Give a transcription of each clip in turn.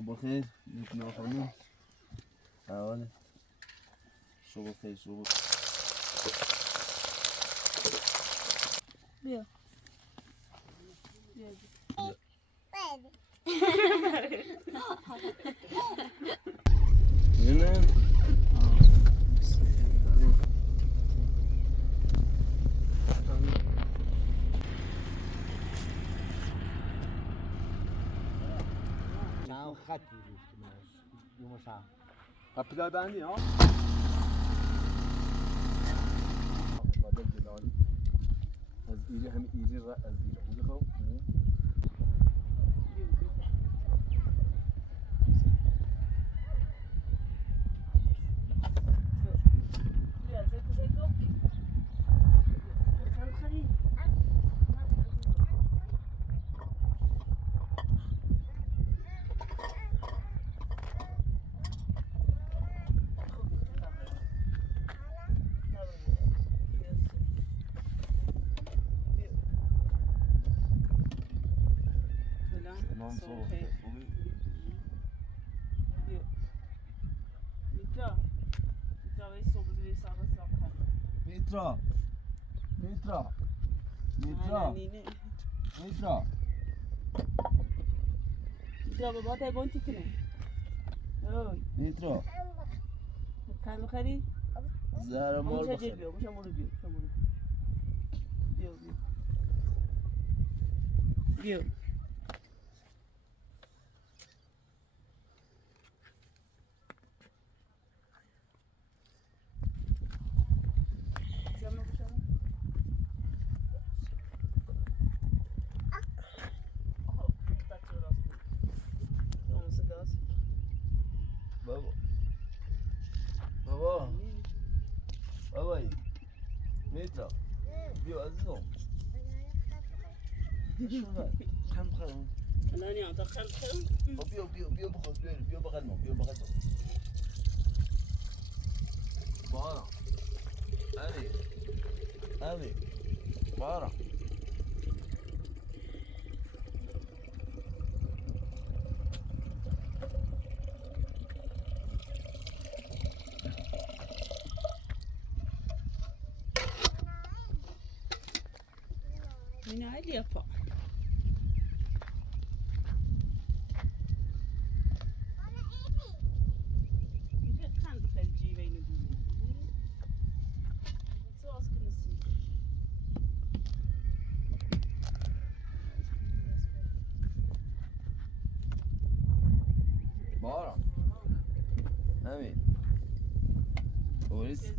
صبح الخير ليكم آخرين حوالي صبح الخير صبح بیا هنا خطی یومشا پیلای بندی ها بدل دلال از ایری هم ایری را از ایری بوده خب نام صبح الخير میترا میترا میترا میترا بابا تبون تکنه میترا کن بخری؟ زهر مال بخیر بیا بیا بابا بابا بابایی میترا بیا عزیزم شو کم خرم الان یا تا خرم بیا بخواد بیا بغل ما بارا علی بارا من عادي يابا كان بخير جيبي نقول صوص كنسي بارا همین بوریس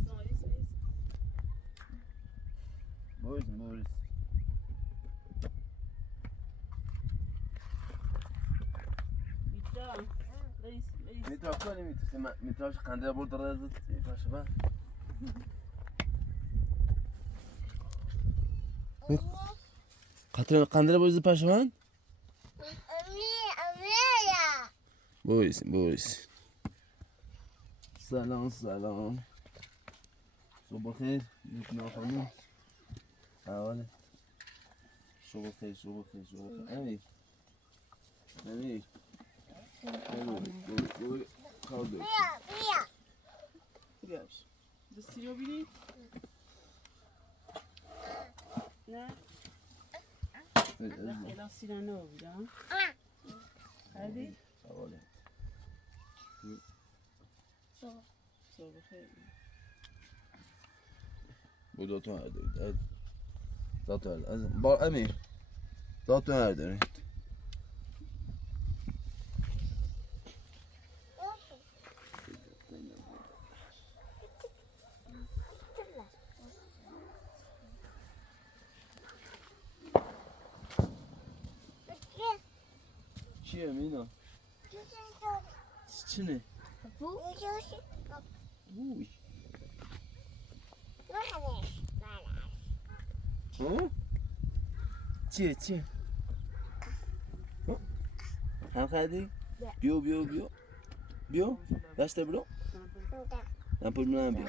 میترا کنی میتراش قنده برد رازت باشه با قطر قنده برد پاشه من بوریس سلام صبح الخير ليكم آخرين حوالي صبح الخير امیر بیا بياش دستيرو بيني نه لا سينانو بيدا هذه حوالي صبح خير بوداتون هر دارید داتون هر با امیر داتون هر دارید چیه مینا؟ چنه؟ بوی چیه؟ هم خردی؟ بیو دسته برو؟ نپول منم بیو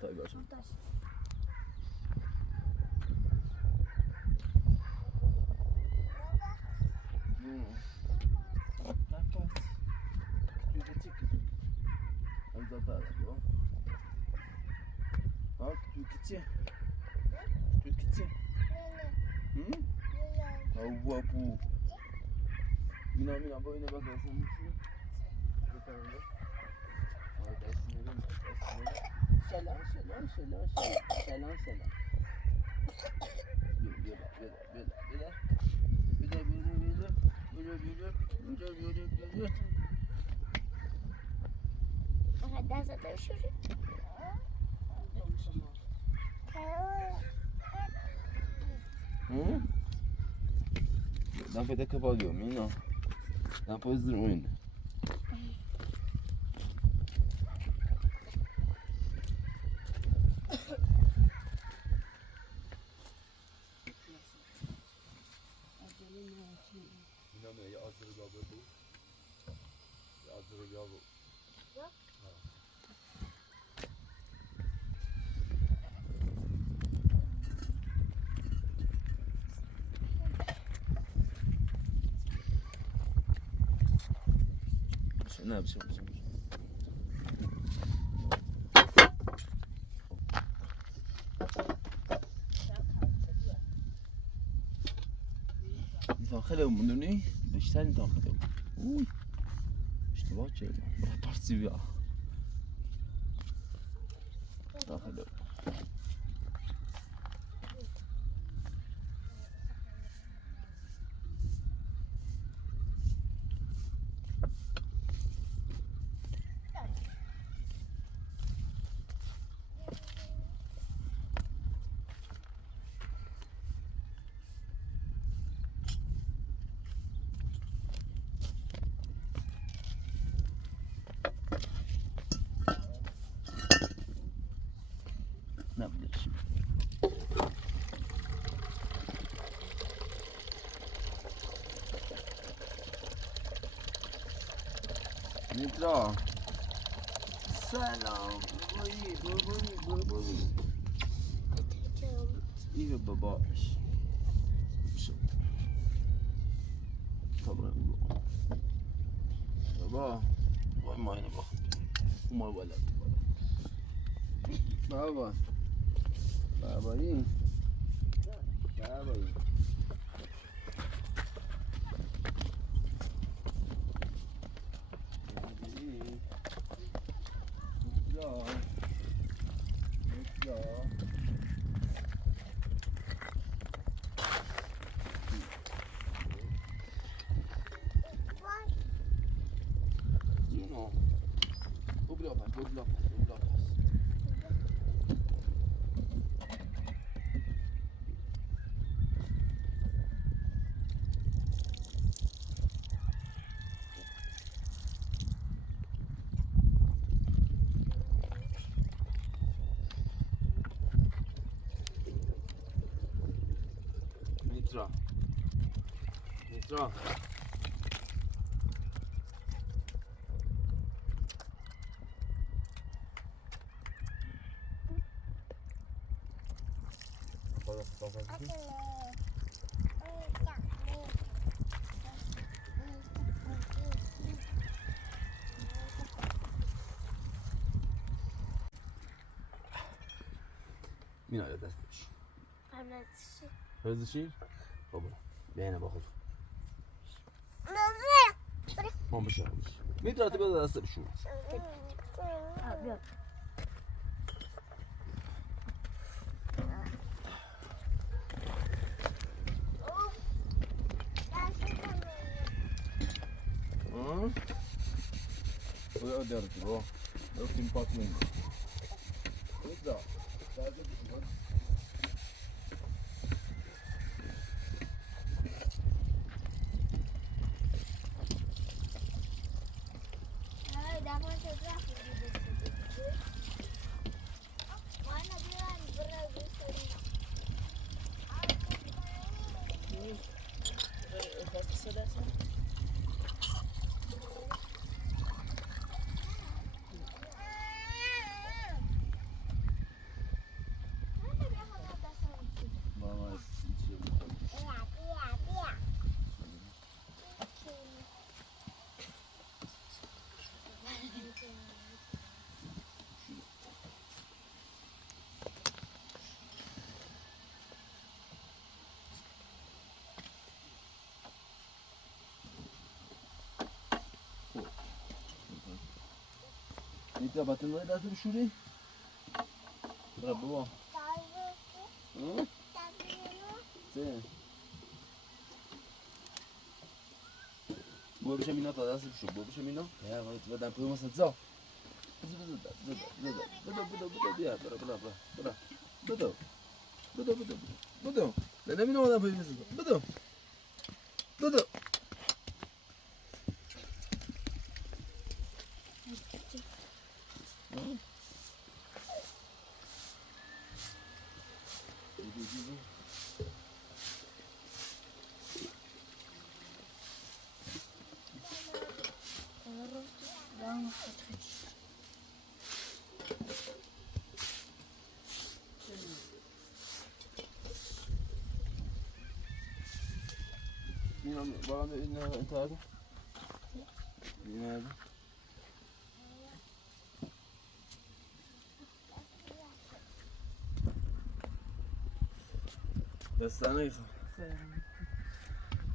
تای باشم چیه؟ چوتکی چیه؟ هوا بو مینا با اینو بگو اصلا میشی؟ بکنم سلام دستت شوری Dá pra ter acabado o mim, não. Dá pra fazer ruim. İnanmıyor ya hazırı da bu. Ya hazırı ya bu. Ne yapacağım? داخله مدونی بیشتری داخله اوی اشتباه کردم ترسی بیا داخله نه بلشیم نیترا سلام بابایی این باباش طبعا بابا وای ما اینو باخت اومد ولد بابا بابایی بابایی Nitra. مینا دست بش. هرزشی؟ بابا بینه باخد. ما بشه. میتونی بده دست بشون. ويا دارك بو رفتي مباط منه ابدا بیتا بطن دست بشوری؟ برا بابا سه برو بشم اینا تا دست بشو برو بشم اینا یا باید بدم پوی مثل زا بدو بیا برا بدو نمینه آدم پوی مثل زا بدو اینا بالا اینا انتظار اینا دستانه ایخا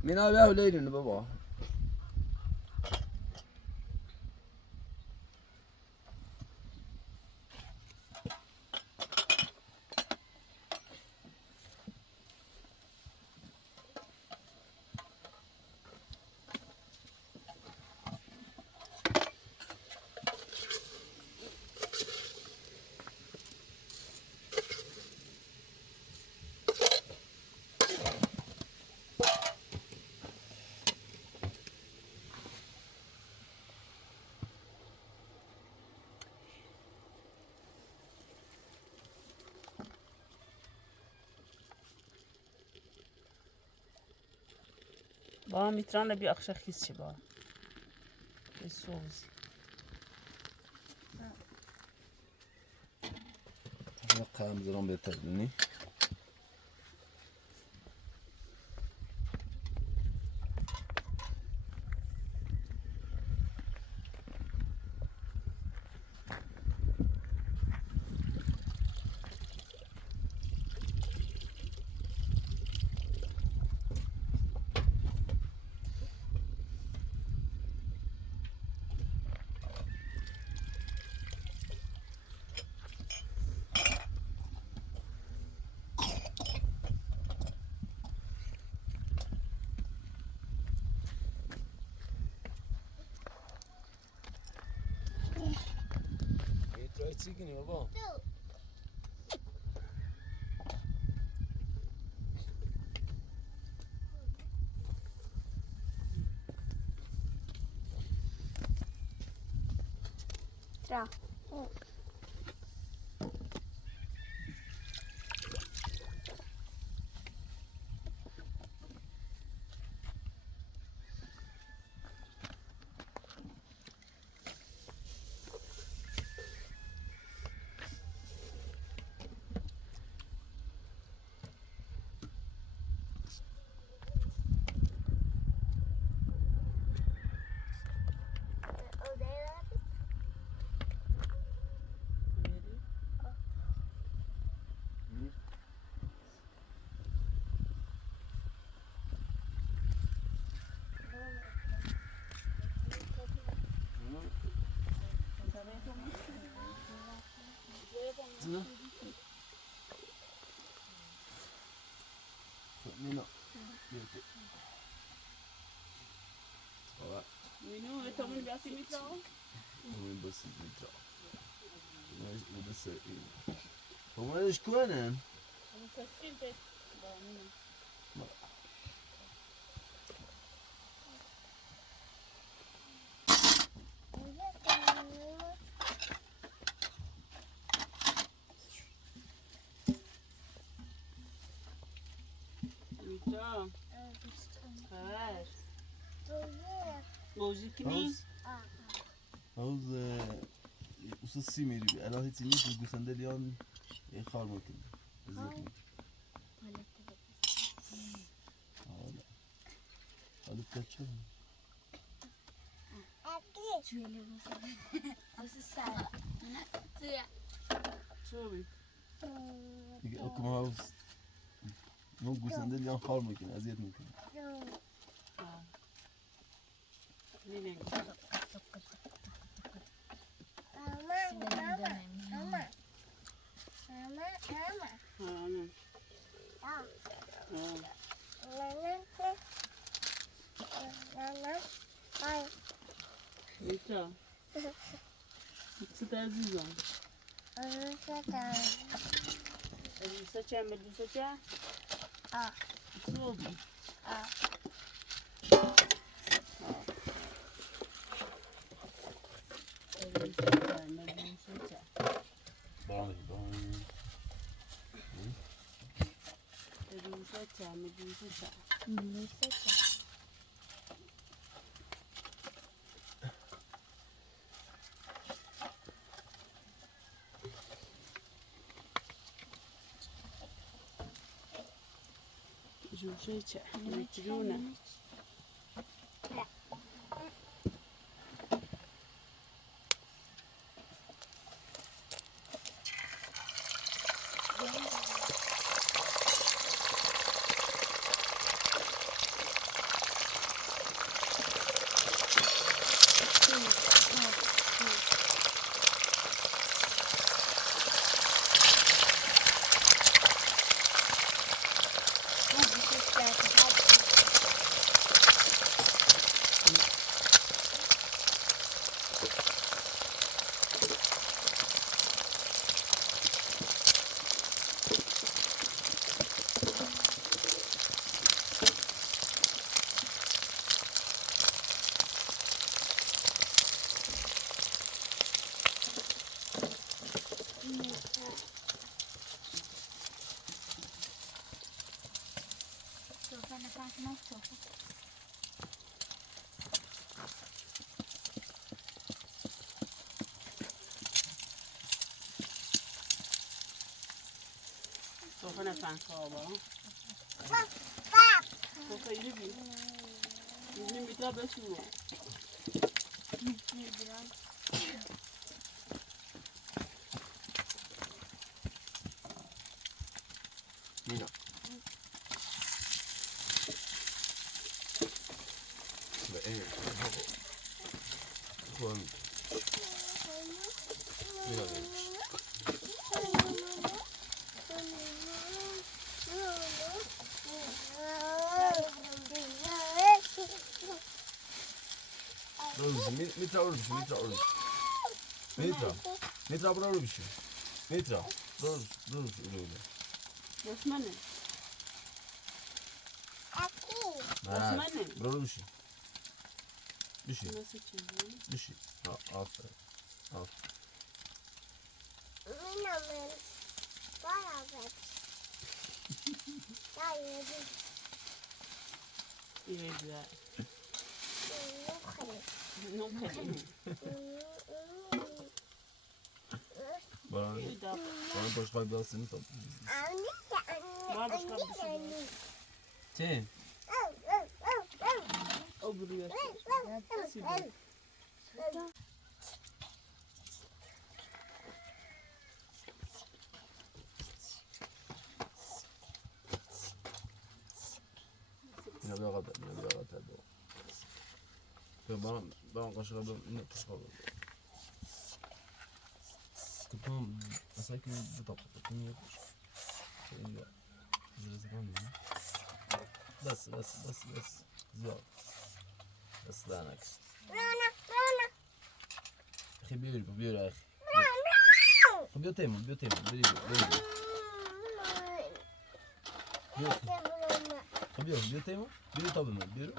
مینا بیا لیرین بابا با میتران بی اخش خیس چی با سوز قلم زرم بهتر دونی چی کنی بابا Tra. مینا مینو تمون بیاسی میتران همین بسید میترا بس همونش کنن مسافین ته با مینو میتران خبر موزی کنی هاوز اوسا سی میری بی الان هیچی نیست و گوسنده لیان یه خار ممکن حالا بچه چوبی دیگه اکم هاوز نو گوسنده لیان خار ممکن اذیت میکنه مینو Então, o que você tá dizendo? Você tinha medo de você? Tudo. Sofa fan kaba. Sofa yürü. Yürü bir daha beş yıl. Mina. Mitra olmuş, Mitra olmuş. Mitra bura olmuş. Mitra, dur öyle. Osman ne? Ha, bura olmuş. Bir şey. Nasıl çevirdin? Bir şey. Aferin. İyi güzel. Não pode. Bana başka bir asını tap. Bana başka bir şey. Sen. O buraya. Yine bir kadar. Ben kaşığa ne kıskalım. Tamam, aslında ki bu tapı niye yapmış? Şöyle biraz kalmıyor. Bas. Güzel. Islanak. أخي بيقول أخي. بيوتيمون. بيوتيمون. بيرو طبعا بيرو.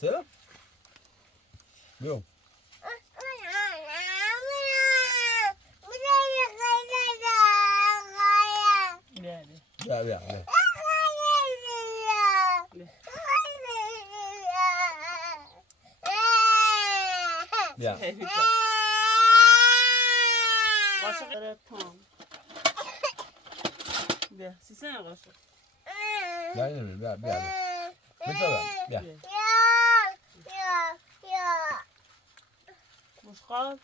Sen? Yok. Ya. Ya. Başka tamam. Bir, sizsene başka. Ya. Ya. Başka.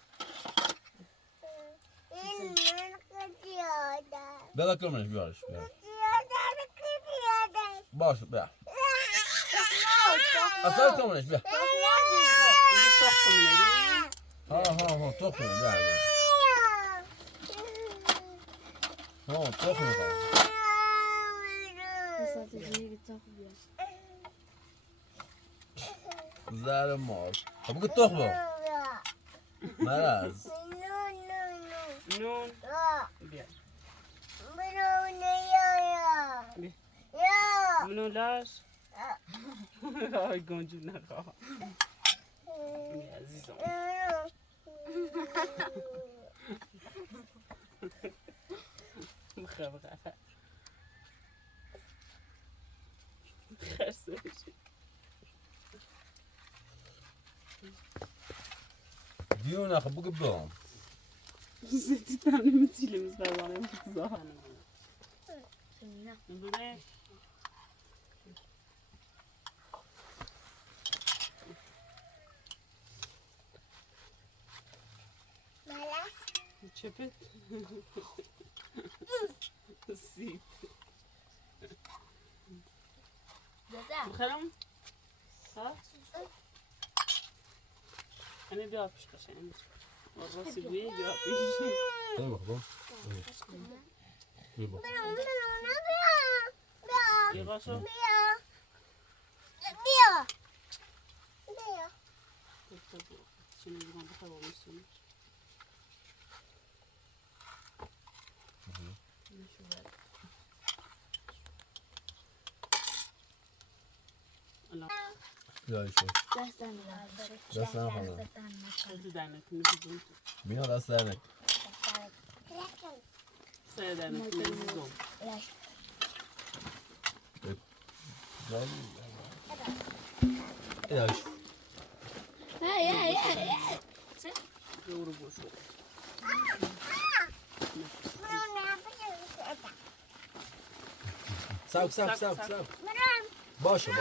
Bela câmera, Baş, be. اصلا تومنش بیا دیگه تخمونه دیگه. ها توخ بیا ها توخ میخوام زهر مار خب بگو توخ با مرز نون بیا منو لاش آی گنجو نخواه بیا عزیزم بخواه خرسه بشه دیو نخواه بگو با زیتی tam nemiziyle biz var bana yapıp zahanı. Bu ne? Çöpet. Sit. Bakalım. Ha? Hani bir yapış kaşaymış. Orası bu iyi bir yapış. Tamam bakalım. İyi bak. Yavaş ol. Şimdi buradan bu kadar olmuşsun. Allah. Ya işte. Destane falan. Hadi dernekimizi bulduk. Mina destane. Saya dernekimizi bulduk. Ya işte. Doğru boş ol. Sauk. Başa.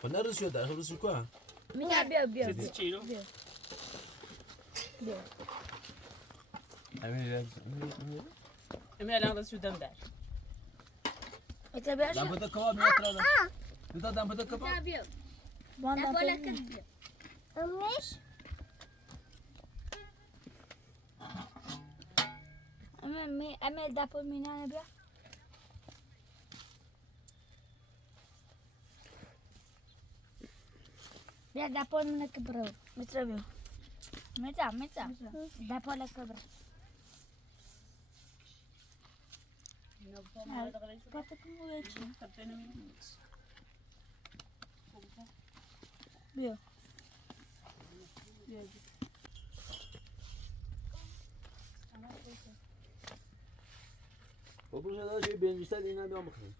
Quando era o senhor da Rússia com a? Sesi çiğno. Emre alan da sütten ver. Dá para acabar minha entrada. Não dá para acabar. Ama dapol mina ne bia? Bia dapol mina kebro. Mitra bia. Mitra. Dapol kebro. Papa como é que? Bia. Bu burada şey beğenmişler yine bir bakayım.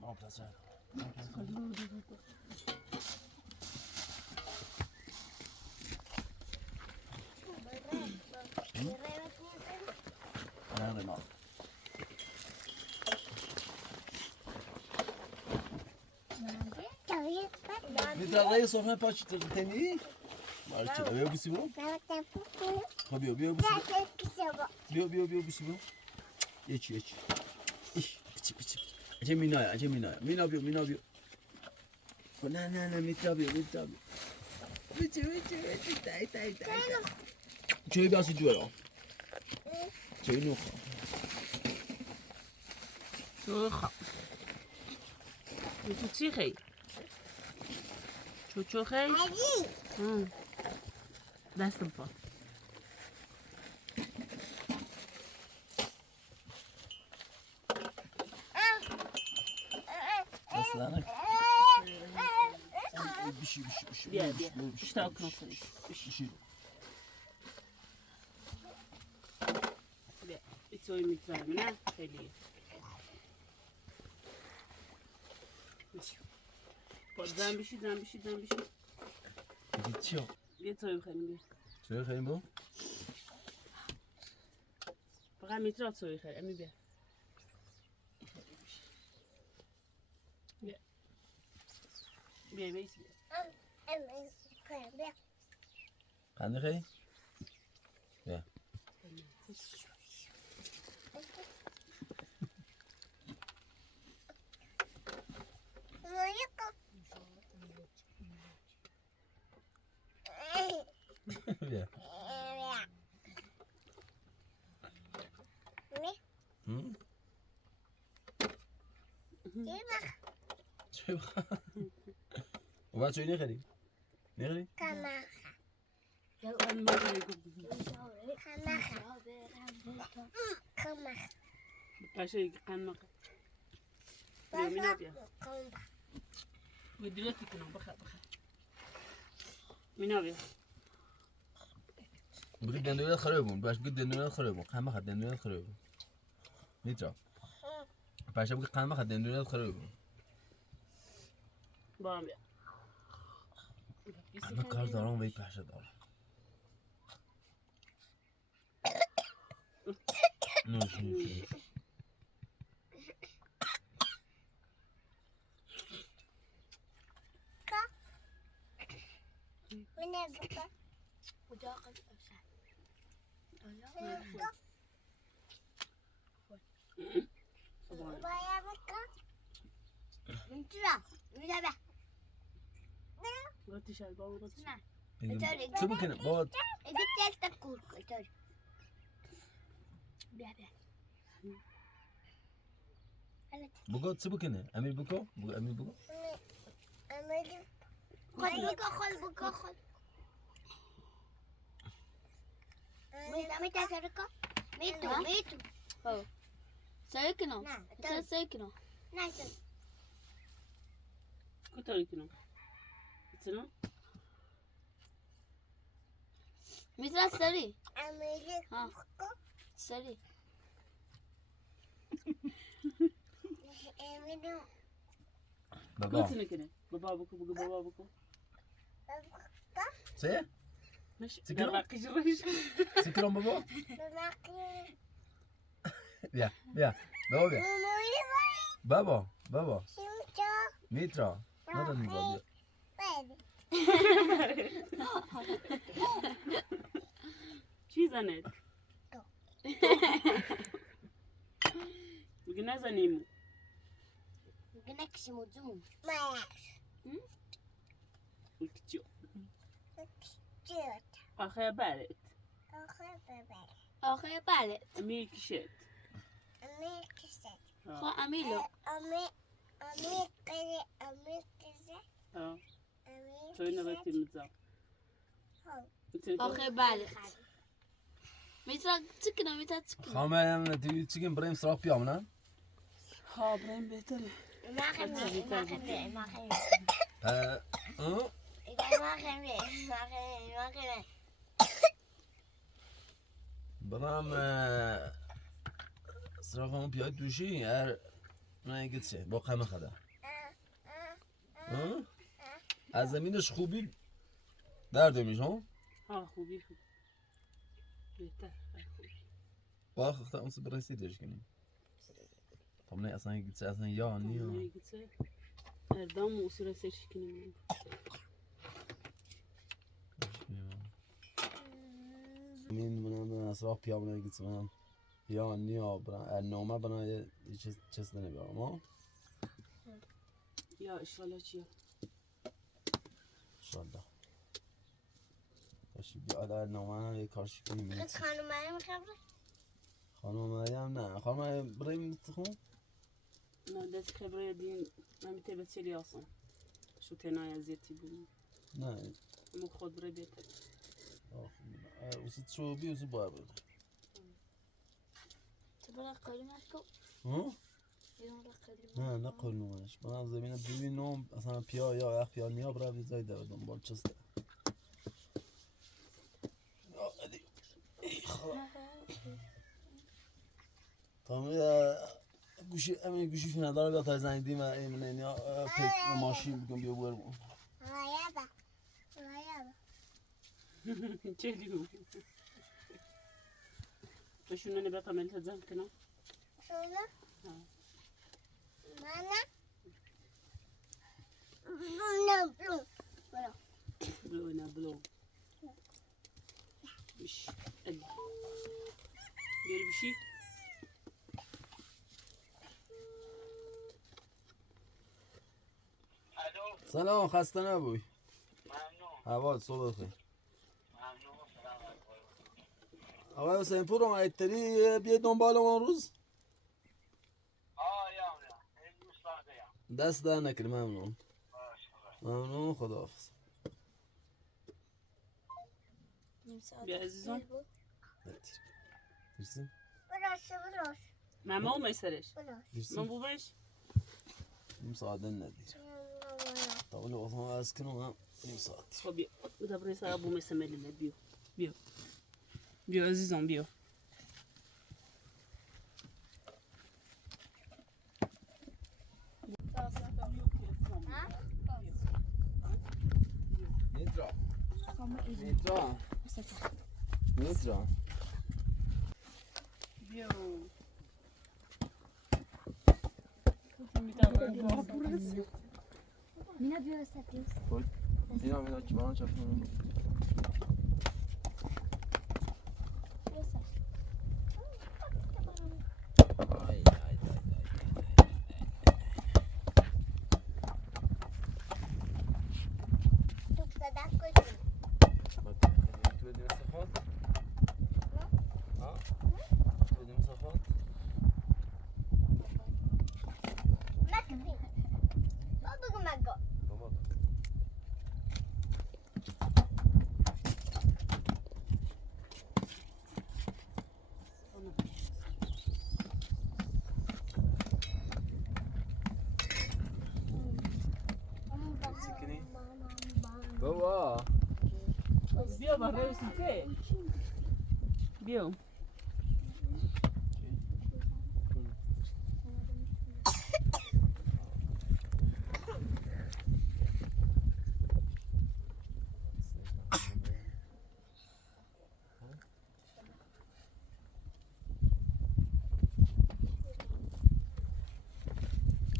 Ne yapacağız? Nerede mal? Vitralaya sofra para te ter aí. Mas te deu possível? Rabio, bio possível. Geç. Piçi. Mina bio. Na, mitra bio. Piçi. Tai. Çöy bir asıcı var o. Çöy yok. Çok. Çok çiğ. Çok. Destım pa. Aslanım. Bir şey. Diğer. İşte akılsın. Bir şey. Bir soy mitrayım ne? Hediye. Dan bir şey. Geçiyor. Bir soy khayım. Söyle kayın bu. Bana mitrat soy khayım. Emi bir. بیا بیس بیا. خنده خیلی؟ بیا بیا هم؟ چه بخواه؟ و بعد چوی نخری؟ نخری؟ من ما میگم قشنگ قنمقه بیا مینا بیا ودلتي کنم بخیر مینا بیا بگید دندونات خراب بون باش بگید دندونات خراب بون قهمه خد دندونات خراب بون میترا باشه بگید قهمه خد دندونات خراب بون با هم بیا همه کار دارم وی پشه دارم نوش نوش قلت شال بابا قلت چه بکنه بابا بگو چه بکنه امیر بگو بگو امیر بگو سايكنو انت سايكنو كتاري كنو تسلم مثل سري ها سري بابا قلت كده بابا بكو بابا بكو سه مش سكرو؟ باقي جريش سكرون بابا بیا بیا بابا بیا بابا بابا میترا ندارم بابا چی زنت میگه نزنیم الكتيو آخه برد آخه بله امي كشت خو امیلو توی نباتی مزاق آخه بله میترا تکنو میترا تکنو خامه تبي تشيكن بريم صراف بيوم نه ها بریم بهتره برام صراف هم پیاد دوشی هر نه گیتشه با قمه خدا از زمینش خوبی درد میشه ها خوبی خوب بهتر خوبی با اختار اون سبرای سیدش کنیم طب نه اصلا گیتشه اصلا یا نیا نمیگیتse اردام و سر سرش کنیم من منم صراف پیام نگیتشه منم یا نیا برا نامه بنا یه چیز نمیارم ها یا اشغالا چیا انشالله باشه بیا در نامه یه کارش کنیم خانم مریم خبره خانم مریم نه خانم مریم بریم تخون نه دست خبره دین من بیتر بسیاری آسان شو تنای زیتی بود نه مو خود بره بهتر وسط شو بي وسط بابا تبغى قولي معكم ها يوم رقدي نه نقول نوش من زمینه ببینم اصلا پیا یا اخ یا نیا برای زایده دنبال چسته تمام گوشی امین گوشی فینا داره بیا تا زنگ دیم امین یا پیک ماشین بگم بیا برم چه دیگه بشونه نبات عملت زم کنم بلو هنا بلو مش قد بيري بشي سلام خسته نبوی. هوا صبح بخیر. آقای حسین پور اومد تری بیاید دنبال ما روز. دست در نکنی. ممنون. ممنون. خداحافظ. بیا عزیزم ترسیم. ماما و میسرش من ترسیم. بوبش نیم ساعت ندیر. طول وقتم از کنم هم نیم ساعت. خب بیا بودا برای سر ابو میسه ملیمه بیا بیا بیا عزیزم بیا نیترا. نیترا. نیترا. بیا Mina biorę status. اینا چی برام چپ کنم. بابا بیا برای سیته بیا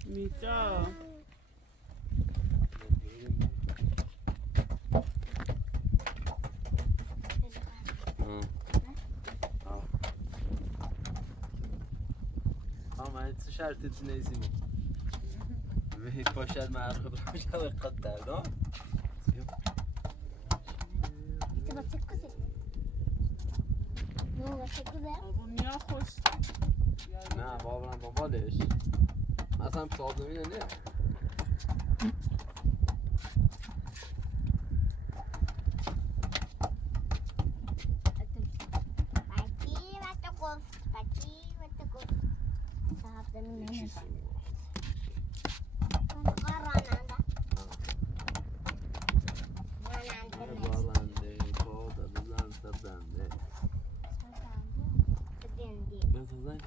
میتا شرطت نیزیم بهید باشد معروف باشد قد دردان Chyba cię kusy. No, właśnie kusy. ابو میا خوش نه بابا دنبالش مثلا صاحب نمینه نه بارنده باده بزن سردنده بزن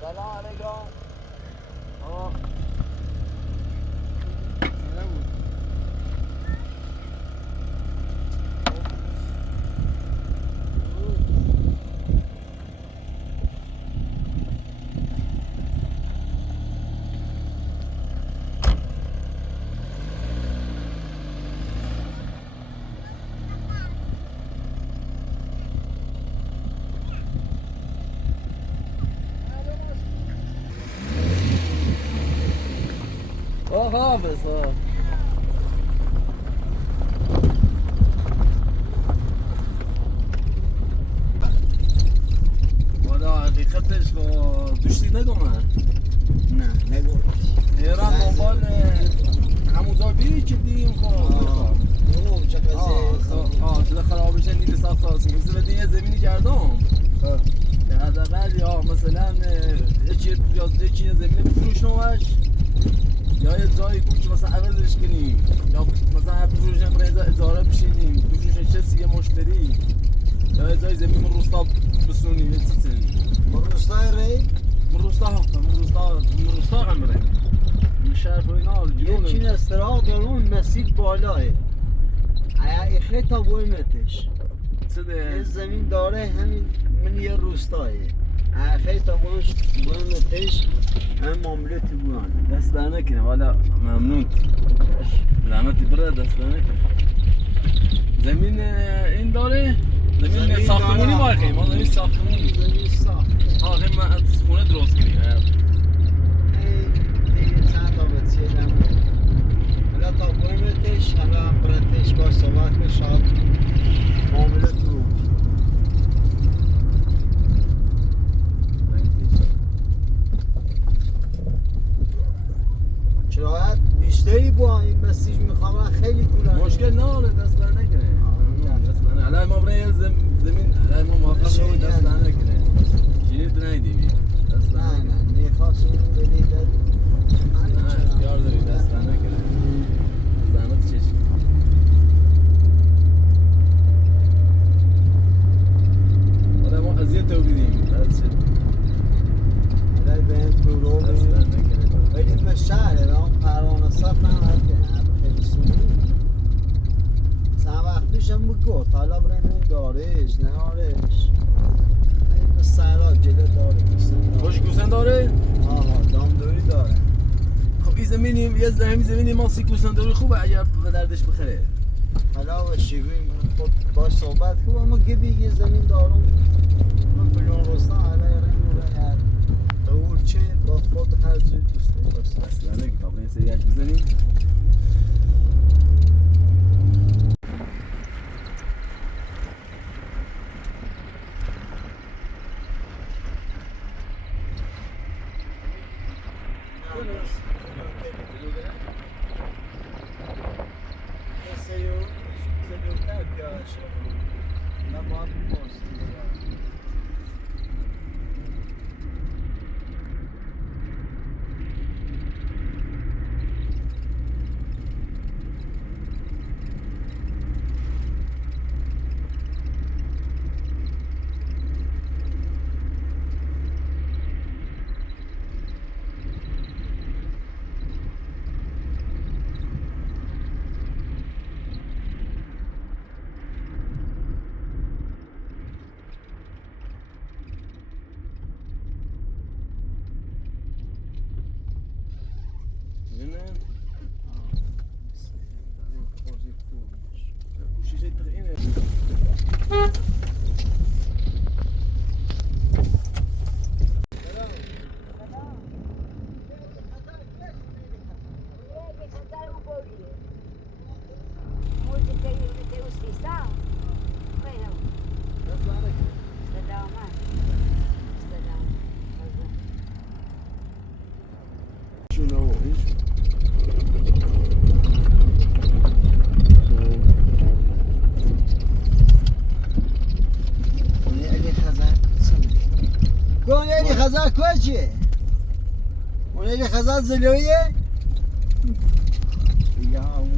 سلام علیکم. حافظ والا حقیقتش با دوشتی نگو من نه نگو ایران دنبال همون زار بیری که دیم خواه خانم چه قضیه شده خراب بشه نیل ساخت سازی مثل بدین یه زمینی کردم که حداقل یا مثلا یکی زمین بفروشنمش یا یه جایی بود که مثلا عوضش کنیم یا مثلا بفروشن برای اجاره بشینیم بفروشن کسی یه مشتری یا یه جایی زمین من روستا بسونیم یه چیزی من روستای ری من روستا هم بریم من شهر و اینا یه چین استراحه دارون مسیر بالاه ایخه تا بویمتش یه زمین داره همین من یه روستایه ایخه تا بویمتش همین معاملتی بویانه دست در نکنه والا ممنون زحمتی بره دست در نکنه زمین این داره زمین ساختمونی ما خیلی ما زمین ساختمونی زمین ساخت خیلی من از خونه درست کنیم دیگه چند تا بچیه دمون حالا تا بویمتش حالا هم برتش با صحبت بشاد معامله تو شاید بیشتری با این مسیج میخوام خیلی کولانه مشکل نداره دست در نکنه دست در نکنه الان ما برای زمین ما موافق شدیم دست در نکنه شیرید نیدیمی دست در نه نکنه نه میخواستم بدی داد نه اختیار داری دست در نکنه زحمت چشم حالا ما اذیت تولیدیم دست شد حالا به این تو رو دست در نکنه بریم به شهر را پروانه صف هم هست خیلی سونی چند وقت پیشم بگفت حالا بریم این دارش نه آرش این به سرا جلو داره خوش گوسن داره؟ آها دامداری داره خب این زمینی یه زمینی ما سی گوسن داری خوبه اگر به دردش بخره حالا و شیگوی خود باش صحبت کنم اما گبی یه زمین دارم من فلان روستا حالا رنگ رو هر قول چه با خود هر زود دوسته باشه اصلا نه که این سری اش بزنیم خزر کجه؟ اون یه خزر زلویه؟ یا اون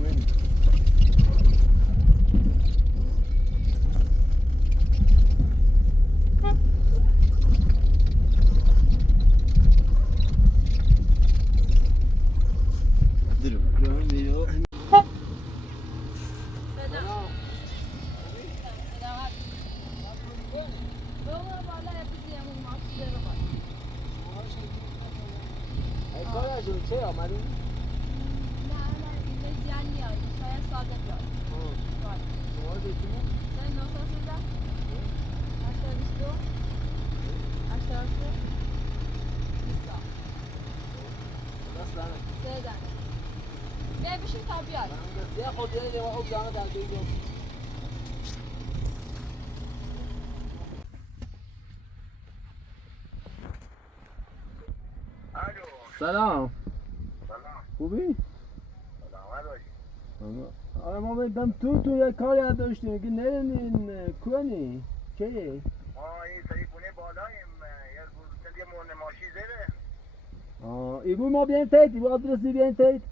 چه آمدی؟ نه اینجا زیاد میاد شاید ساده بیاد شما بگیم؟ شاید 913 822 83 دست دارم سه دانه بیا بشین تا بیاد یه خود یه ما اوب جانه در بیدیم سلام سلام خوبی؟ سلامت باشی آره ما میدم تو یه کاری هم داشتیم که نرین کنی که ما این سری بونه بالاییم یه روز یه مون ماشی زده ایگو ما بیاین تایید ایگو آدرسی بیاین تایید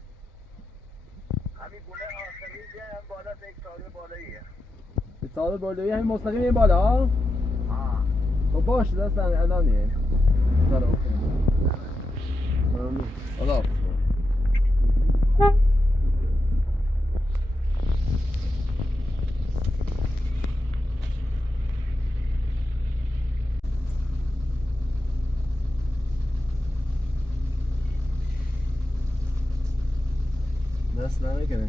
همین بونه آخری هم بالا تا یک سال بالاییه به سال بالایی همین مستقیم این بالا ها خب باش دستن الانیه سلام خدا دست نمیکنه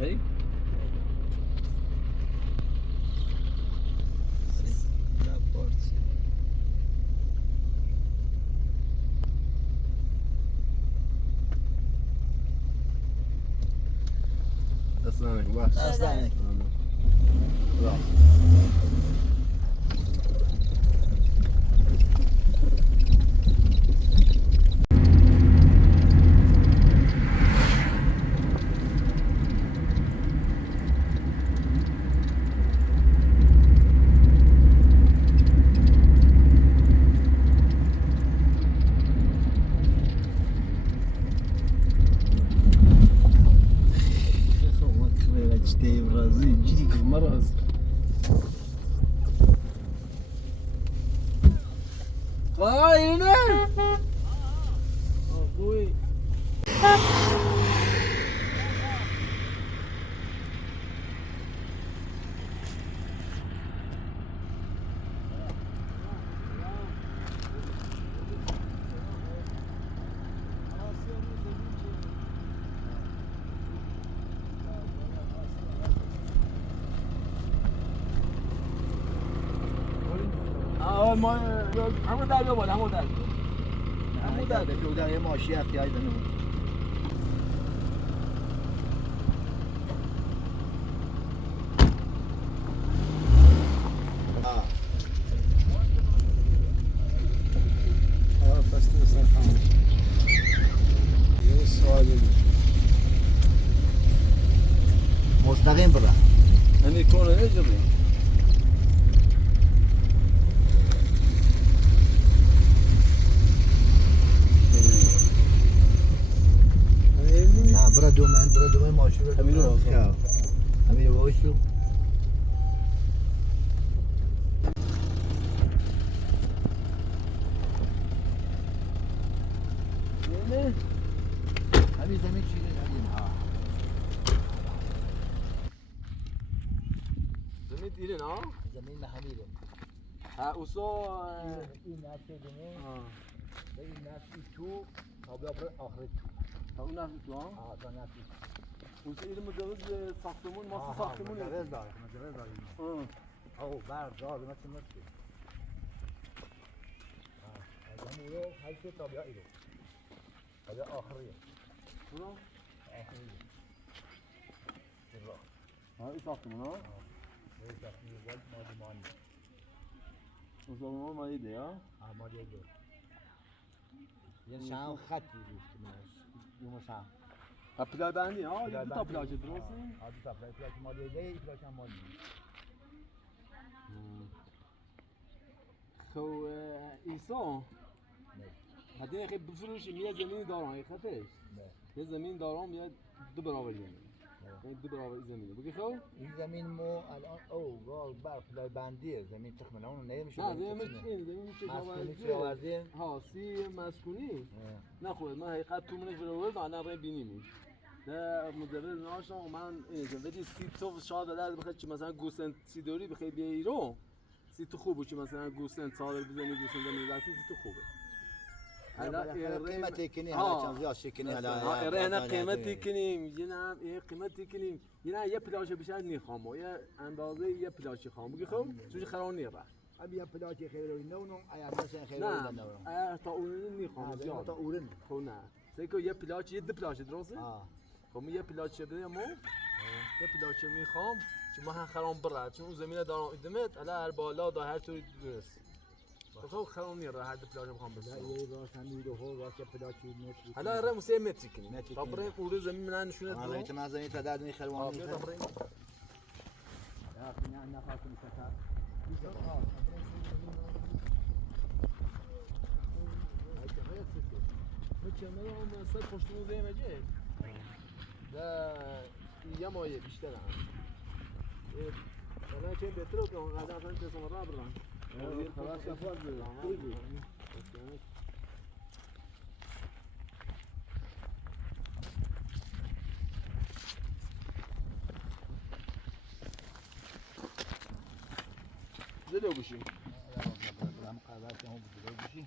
هی دست نمیکنه باش دست نمیکنه مرز اینه خوبی ما همون دریا بالا همون در تو در یه ماشی احتیاج داریم مستقیم برا یعنی کنه نجمه نه برا دومن ماشی رو همین رو همین رو باشو نه همین زمین چیه همین ها زمین دیره نه زمین همیره ها اوسو این نفت دونه و این نفت تو تا بیا برای آخر تو تا اون نفت تو ها تا نفت اوسو این مجوز ساختمون ماست ساختمونه مجوز داریم او بردار مثل از همون رو هر چه تا بیا ایرو تا بیا آخریه برو آخریه ها این ساختمون ها این ساختمون ولد مادمانی اوسو ما مایده ها مادیه دو یه شام خطی روش یه مشام پلای بندی ها یه دو تا پلاژ درسته دو تا پلاژ مادیه دی پلاژ هم مادی خو ایسا هدیه خیلی بفروشیم یه زمین دارم حقیقتش یه زمین دارم یه دو برابر زمین دو برابر زمینه بگی خو این زمین مو الان او گال بر پلای بندیه زمین تخمه اون نمیشه نه زمین میشه مسکونی ها سی مسکونی نه خوبه من حقیقت تو منش برابر و انا ببینیم ده مدرس ناشم من اینجا بدی سی تو شاید در بخواد چی مثلا گوسن سی دوری بخوای بیای رو سی تو خوبه چی مثلا گوسن صادر بزنی گوسن دمی سی تو خوبه حالا قیمتی کنی حالا چند زیاد شکنی حالا اره قیمتی کنیم یه قیمتی کنیم یه پلاژ بیشتر میخوام یه اندازه یه پلاژ خام بگی خب چون خراب نیره ابي يا بلاجي خير نونو ايا مثلا خير نه تا اون میخوام زیاد تا اورن خب نه سیکو یه پلاژ یه دو پلاژ درسته خب یه پلاژ بده ما یه پلاژ میخوام چون ما هم خرام برد چون اون زمینه دارم ادمت الا هر بالا دا هر طوری درست بخو خرام نیر هر دو پلاژ میخوام بزنم یه راست همین دو هول راست پلاچ متر حالا ره موسی متری کنیم متری تا کنیم. بریم اون زمین من نشونه ما دو زمین ما زمین تا درد میخوام آه بیا تا بریم یا خیلی نخواستم شکر چند هم سر پشت مو زیم اجه ده یه مایه بیشتر هم الان چه بهتره که اون قدر اصلا کسیم را برن خلاص سفر بود دلو بشیم هم قرار که هم بوده باشی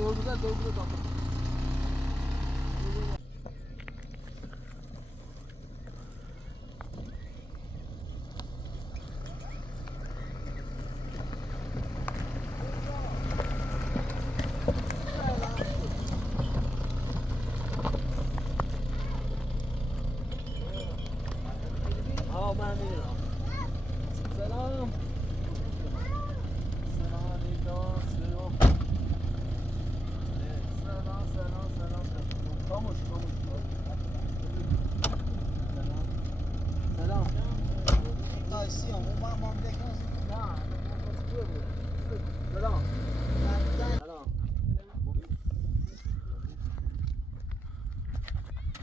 دور بزن تا بریم من میرم سلام سلام علیکم سلام خاموش سلام نایسی هم ما هم دکن سلام سلام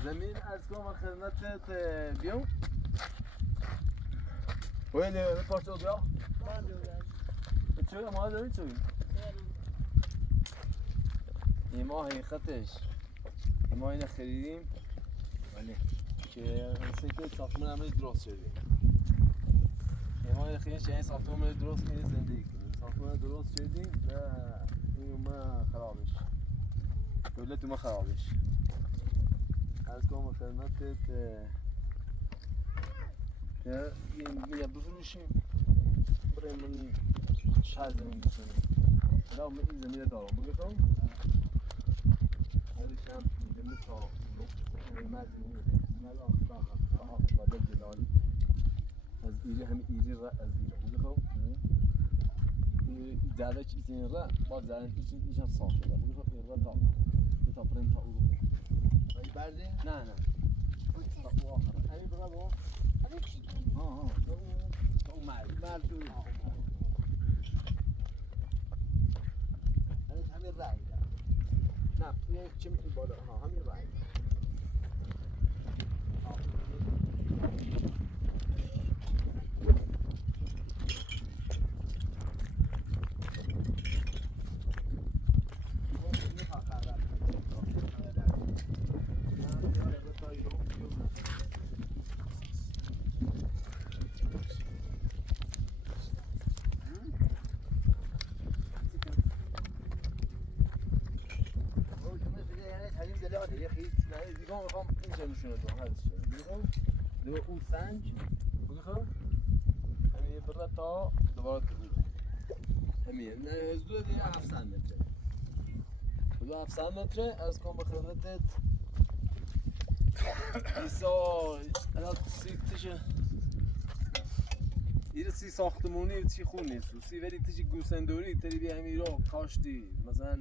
زمین از کنم خدمتت بیام وين البارتو بيا؟ تشوي ما هذا تشوي ما هي خطش ما هنا خريديم ولی که سکه ساختمان عمل درست شدیم ما هنا خیلیش یعنی ساختمان عمل درست میره زندگی کنیم ساختمان درست شدیم و این ما خرابش دولت ما خرابش از کنم خدمتت که یه بفروشیم برای من شهر زمین بسنیم الان من این زمین دارم بگفتم هرش هم میدم تا مرد زمین مال آخر بعد جلال از ایری هم ایری را از ایری بگفتم زده چیزی را با زدن ایش هم صاف شده بگفتم این را دارم تا بریم تا او ای بردی؟ نه تا او آخر همین برای با تو مرد همین رای نه یه چه میتونی بالا همین رای دیگه میخوام اینجا نشونه دارم هرچی دیگه اون سنج بگیرم همین برای تا دوباره همین نه از دو دیگه 700 متره حدود 700 متره از کام بخدمتت ایسا الان سیتشه ایره سی ساختمونی چی خون نیست سی ولی تیجی گوسندوری تری بی همین رو کاشتی مثلا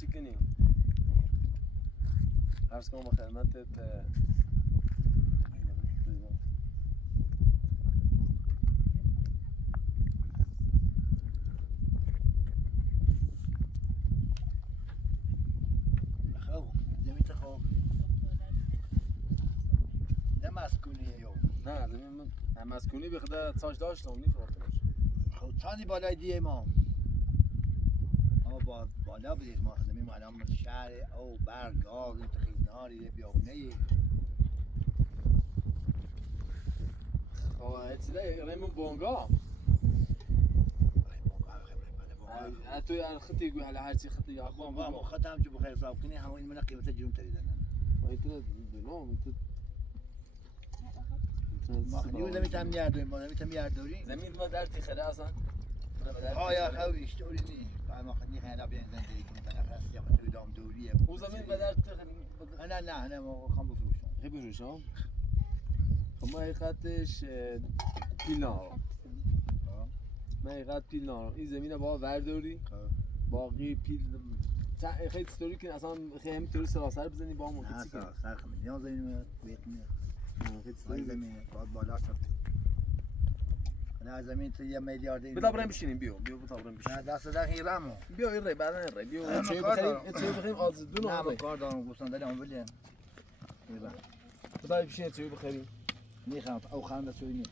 چی کنی عرض کنم خدمتت خب زمین خب نه مسکونیه یو نه زمین من مسکونی بخدا ساش داشتم نیفروختمش خب چندی بالای دیگه ما اما بالا بدید ما زمین ما الان شهر او برگ آگ این تخیزناری بیابونه خب چیزه ریمون بونگا توی خطی گوی حالا هرچی خطی یا خب ما خطم جو بخیر حساب کنی همین من قیمت جون تریدن ما ایتونه دونم ما خیلی زمین تام یاد داریم ما زمین تام یاد داریم زمین ما در تخره اصلا آیا خوی اشتوری نی ما خدنی خیلی بیان زندگی کنیم برای خاصی یا تو دام دوریه او زمین به در نه ما خام بفروشم خیلی بروشم خب ما حقیقتش پیلنا من حقیقت پیل نارم این زمین با ورداری باقی پیل خیلی ستوری که اصلا خیلی همینطوری سراسر بزنی با همون نه کسی که سر خمید نیاز اینه بیت میاد خیلی ستوری ستوری زمین باید بالا شد نه زمین تو 1 میلیارد این بتا بریم بشینیم بیا بتا بریم بشینیم نه دست در خیرمو بیا این ری بعدا این ری بیا نه، چه کار بخریم دارم. چه بخریم از دو نه نه با کار دارم گوستان دارم بلیم بتا بشین چه بخریم میخوام او خانده سوی نی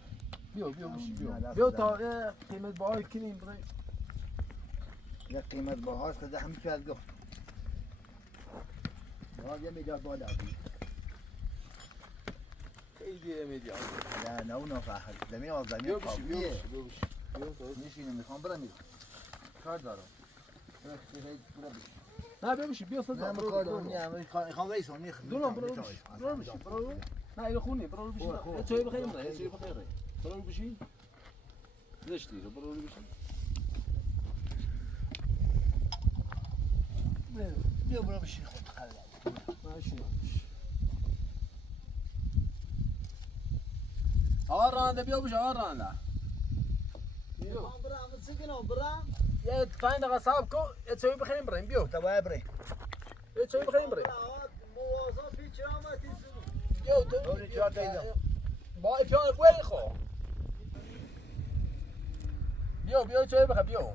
بیا بشین نه، بیا دست بیا در. تا قیمت باهای کنیم بریم یک قیمت باهاش که ده همیشه از گفت باز 1 میلیارد بالا بود خیلی میدیام نه اون فهد زمین از زمین بیا بشین بیا قویه بشین بیا بشین میشینم میخوام برم کار دارم نه بیا بشین بیا سازا نه کار دارم میخوام بریسم دونم برو بشین برو نه اینو خونی برو بشین یه چای بخریم نه یه چای بخیر برو بشین زشتی رو برو بشین بیا برو بشین خود خلال ماشي آقا راننده بیا بشه آقا راننده میخوام برم سکنم برم یه 5 دقیقه صبر کن یه چایی بخریم بریم بیا تا باید بریم یه چایی بخریم بریم موازا پیچ آمدی بیا تو با پیان بوری خو بیا چایی بخر بیا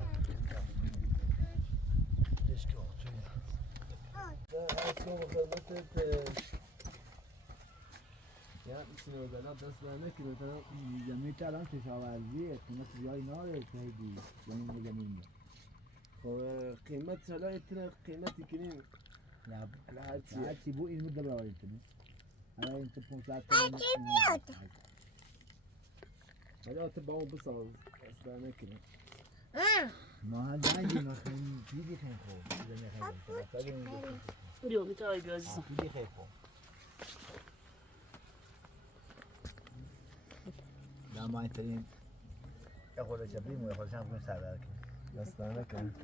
یا سینه بلاد دست برنه که مثلا زمین که الان کشاورزیه قیمت زیادی نداره خیلی زمین خب قیمت حالا اتنا قیمتی کنیم نه هرچیه هرچی بو این مدل برای کنی الان این تو 500 حالا تو با اون بساز اصلا نکنیم ما هم دنگی ما خیلی دیدی خیلی خوب زمین خیلی خوب بیا میتونی بیا عزیزم دیدی خیلی خوب نه ما اینطوریم یه خورده جبریم و یه خورده هم کنیم سردر کنیم اصلا نکنیم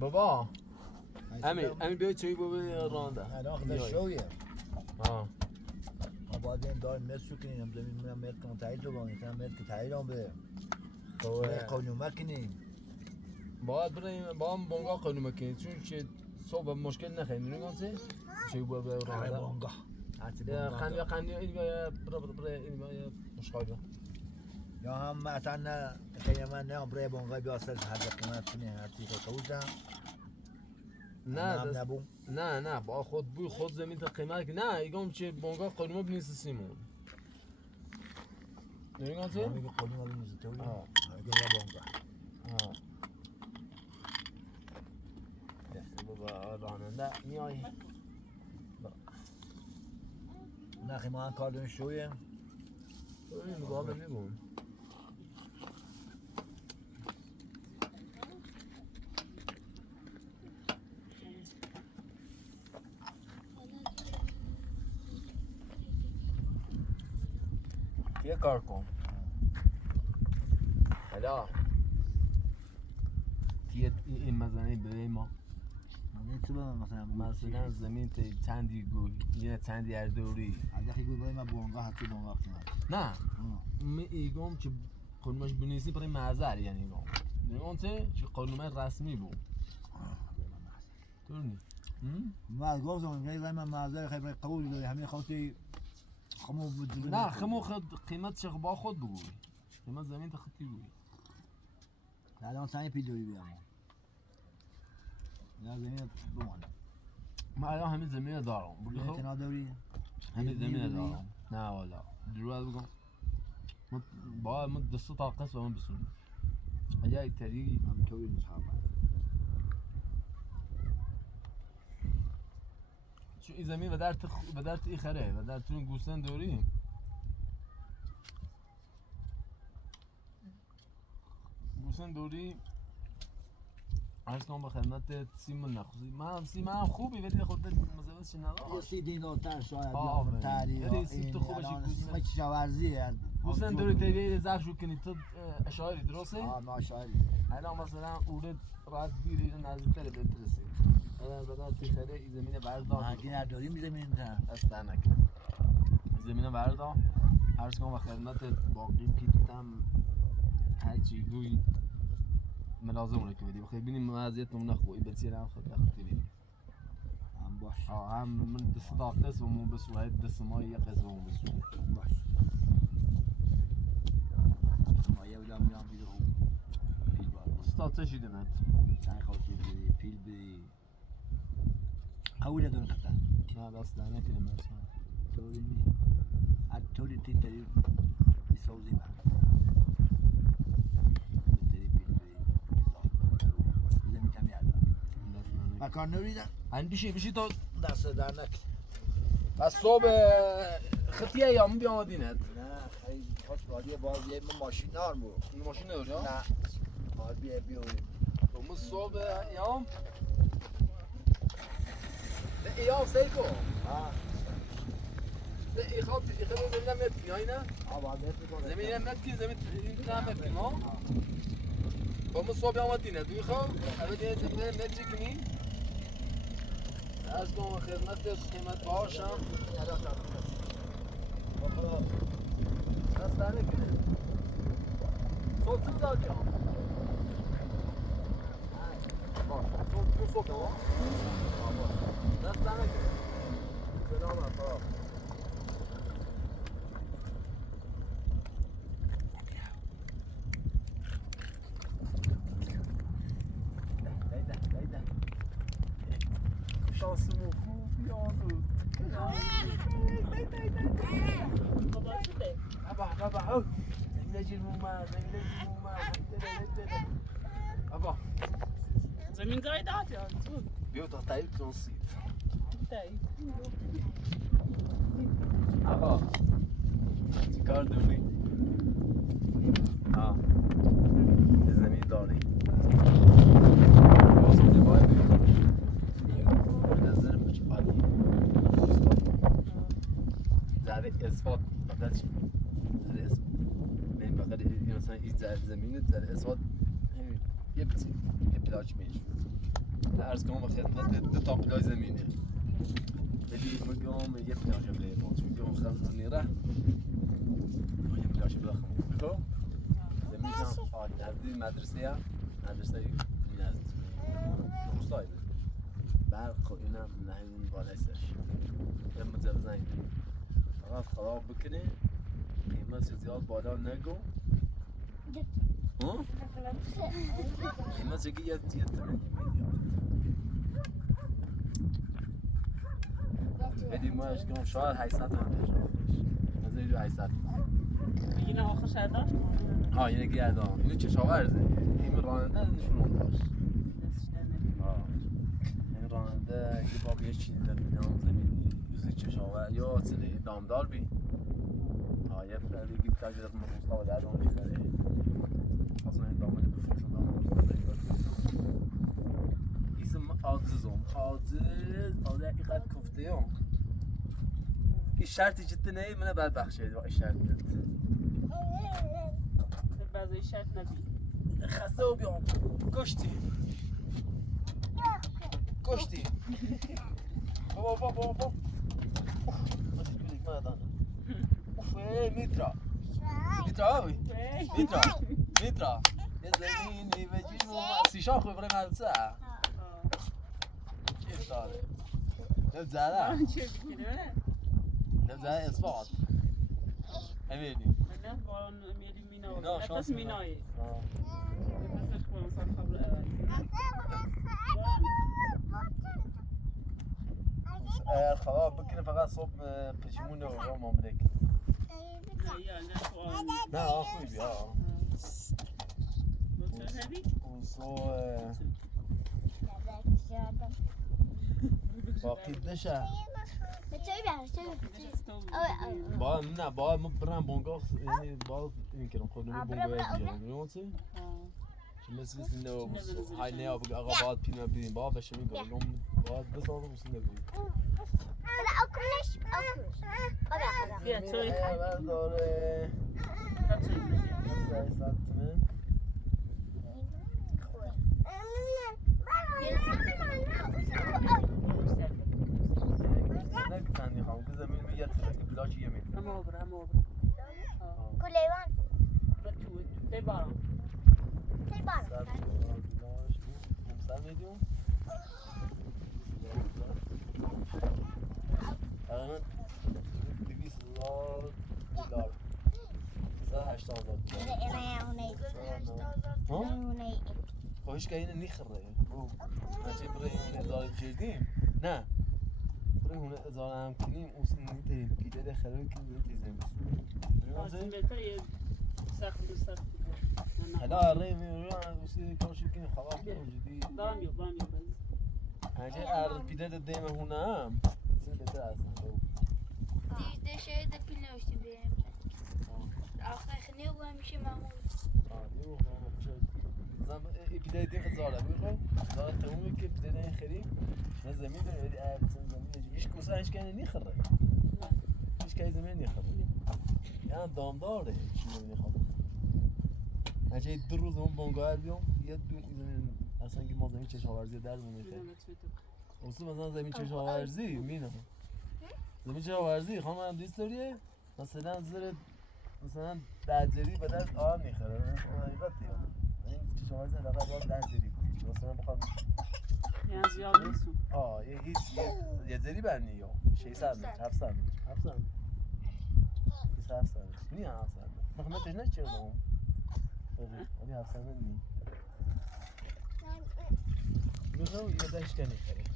بابا همین بیا چایی بابا رانده الان خدا شویه آه ما باید این دار متر شو کنیم زمین میرم متر کنم تایید رو بانیم تایید متر که تایید هم به قانومه کنیم باید بریم با هم بانگاه قانومه کنیم چون که صبح مشکل نخواهیم میریم چه؟ چایی بابا رانده بانگاه خندی این بیا برا این بیا مشکل یا هم مثلا نه خیلی من نه برای بانگاه بیاسر هر قیمت کنیم هر چی که قبول نه با خود زمین تا قیمت نه ایگم چه بانگاه قانون بنیست سیمون نمیگم چه؟ میگه قانون بنیست تو میگه بانگاه بابا راننده میای نه خیلی ما هم کار داریم شویه این نگاه بمیگم یه کار کن حالا این مزنه برای ما من چه بدم مثلا زمین چندی گوی یه چندی اردوری اگه گوی برای من بانگاه حتی بانگاه قیمت نه من ایگم که قانونش بنویسی برای معذر یعنی ایگم نمیگم چه قانون رسمی بود طور نیست من گفتم که من معذر خیلی قبول داری همین خواستی خمو بدون نه خمو قیمت چه با خود بگوی قیمت زمین تا خودی بگوی الان سعی پیدوری بیام نه زمین بمانه من الان همین زمین دارم نه داری همین زمین دارم نه والا دروغ بگم با من دست طاقت و من بسون اجای تری هم توی مصحبه چو این زمین و در تی خره و در تون گوسن دوری گوسن دوری عرض کنم به خدمت سیمون نخوزی من سیمم خوبی ولی خودت مزوج شنوا یه سی دیناتر شاید آه، یا تری یعنی سی تو خوبش گوسن. ما کشاورزیه گوسن دوری تری ظرف شو کنی تو اشعاری درسته؟ ما شاید الان مثلا اورد راحت دیری نزدیکتر بهت رسید اگر بدن تی خره این زمین بردار مهدی نداریم زمین تا اصلا نکنه زمین بردار عرض کنم و خدمت باقی پیتم هرچی گوی ملازمونه که بدی بخیر بینیم وضعیت نمونه خوبی بسیار هم خود اختی بینیم هم باش هم من دست داخت و مون بسوید دست ما یک قسم مون بسوید باش ما یه بودم میام بیدو پیل باید استاد چی دمت؟ سعی خواستی بری پیل بری اوله دون خطر نه دست در نکنیم مثلا طوری نی طوری تی تری بیسوزی من تری پیل بری زمین کمی عدد مکان نوریدن این بیشی تو دست در نکن بس صبح خطیه یا من بیام دینت نه خیلی خواست بادیه باز یه ماشین نار برو ماشین نداری ها؟ نه باید بیاری من صبح ایام به ایام سیکو به ایخاب زمین متکی ها اینه؟ زمین متکی زمین نه متکی ما؟ با من صبح ایام دینه دوی خواب اوه دیگه زمین متکی کنی از کنم خدمت قیمت باشم دست در نکنه صبح چون داد جام باش صبح ها دست در نکنه سلام افراد شانسمون خوب یادو بابا نجی مومن بابا زمین زایدات یا زود بیا تا تایید کن سید تایی بابا چی کار داری؟ یه زمین داری بازم دیوای به نظرم بچه عالی زده اثبات بدل چی؟ زده اثبات من بقیه مثلا این زمینه زده اثبات یه بچی یه پلاج میش عرض کنم خدمت دو تا پلاج زمینه ولی میگم یه پلاج بله باز میگم خدمت نیره یه پلاج بله خمو زمینم نزدیک مدرسه نزد روستایی برق و اینم نهیون بالای سرش یه متزبزن فقط خراب بکنه قیمت زیاد بالا نگو قیمت یه تمنی میلیارد بدی ما اشکام شاید 800 من بهش از اینجا 800 اینه آخر شده؟ اینه گردان اینه چشاورزه این راننده نشون داشت این راننده یه باب یه چیزی در میدام زمین یوزی چشاور یا چیزی دامدار بی یه فرده گید که جدت مروستا و دردان بیخره اصلا این دامنه بفروشون دامن روستا اسم عاجزم عاجز اینقدر کفته هم این شرطی جدی نه منه بعد بخشه با این شرط ند بعضی شرط نبی خسته و بیام کشتی بابا ماشین بیلیک مردانه میترا هاوی میترا یه زمینی و جیمو سیشان خوی برای مدرسه چیف داره نبزده چه بکنه؟ نبزده اثبات امیلی نه باران امیلی مینا نفس مینایی نفسش کنم سال قبل خراب بکنه فقط صبح پشیمونه و رام آمدک یا نه تو آن نه آخوی بیا بطور هدی اوزو باقی دشه بچه‌ای بیار با نه با برم بونگا یعنی با این کردم خودم بونگا دیگه می‌دونی مثل سینه های نه آبگ آقا باید پینا بیدیم با بشه میگم باید بسازم و سینه بیدیم بیا توی من داره سنتمن نه تانی خواهم که زمین میگه که بلاش یه میگه هم آبر کلیوان بطور تی بارم بار سر میدیم تقریبا 200,000 دلار 180,000 دلار خواهش که اینه نیخره هرچی برای اون ازار بچردیم نه برای اون ازار هم کنیم اون نیتریم پیده ده خرابی کنیم تیزیم آزیم بهتر یه سخت و سخت حالا اره میرون واسه کارشو کنیم خلاص جدی بام یو هرچی ار پیده ده دیم هونم سن بهتر هستن دیده شاید پیلوشتی بریم آخه خنیو با همیشه معمول نیو زم پیده دیم ازاره بگو زاره تمومی که پیده دیم خریم نه زمین داره ولی سن زمین هیچ کوسه هیچ کنه نیخره هیچ که زمین نیخره یعنی دامداره چی نمیخواد هرچی دو روز اون بانگاه بیام یه دو زمین اصلا که ما زمین چشاورزی در میکنه اصلا مثلا زمین چشاورزی مینم زمین چشاورزی خواهم دوست داریه مثلا زیر مثلا دزری به دست آب میخره حقیقتی این چشاورزی حداقل باید دزری کنی چون مثلا بخوام یعنی زیاد نیستم یه هیچ یه زری بندی یا 600 متر 700 متر 700 نی 700 مخمتش نچردم ولی 700 نی میخوام یه دشت کنی خرید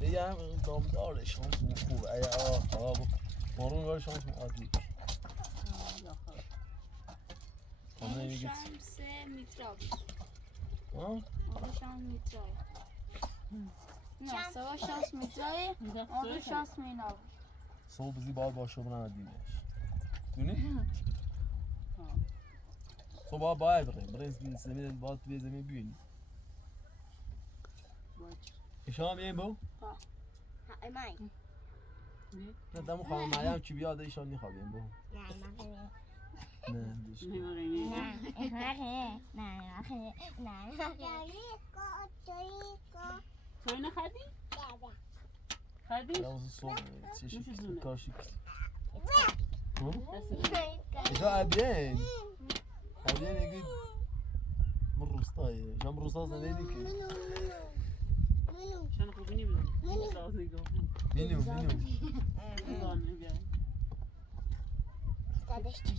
دیگه هم دامداره شانس خوبه اگه آقا مارون گار شانس عادی شانس میترابی ها؟ شانس میترابی نه سوا شانس میترابی آقا شانس مینابی صبح بزی باید باشه برن دیدش دونی؟ صبح باید برین زمین باید توی زمین ببینی شام یه بو؟ ایمای نه دمو خواهم مریم چی بیاد ایشان نیخوابیم بو نه دیش توی نخدی؟ خدی؟ روز صبح چی زونه. کاشی ایشا عبیه نگید من روستایه شام روستا زنده دی که شان خوبی نمیدونم لازم گفتم مینو زانه بیا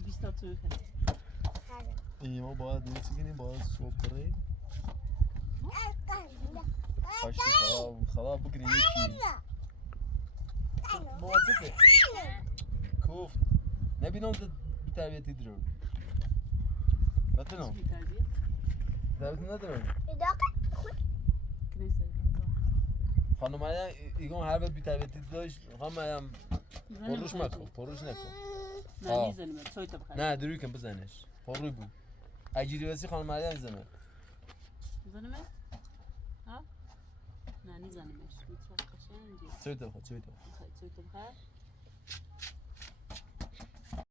20 تا توی خدی ما باید دیگه کنیم باید صبح بریم کاشتی خراب بکنیم یکی موافقه کوفت نبینم بی تربیتی درون بطنم تربیتی ندارم خانم مریم ایگون هر وقت بی تربیتی داشت خانم مریم پروش مکن پروش نکن نه میزنیم توی تا بخیر نه دروی کن بزنش پروی بود اگیری وسی خانم مریم میزنه میزنیم؟ ها؟ نه نیزنیمش میترا قشنگی توی تا بخیر توی تا بخیر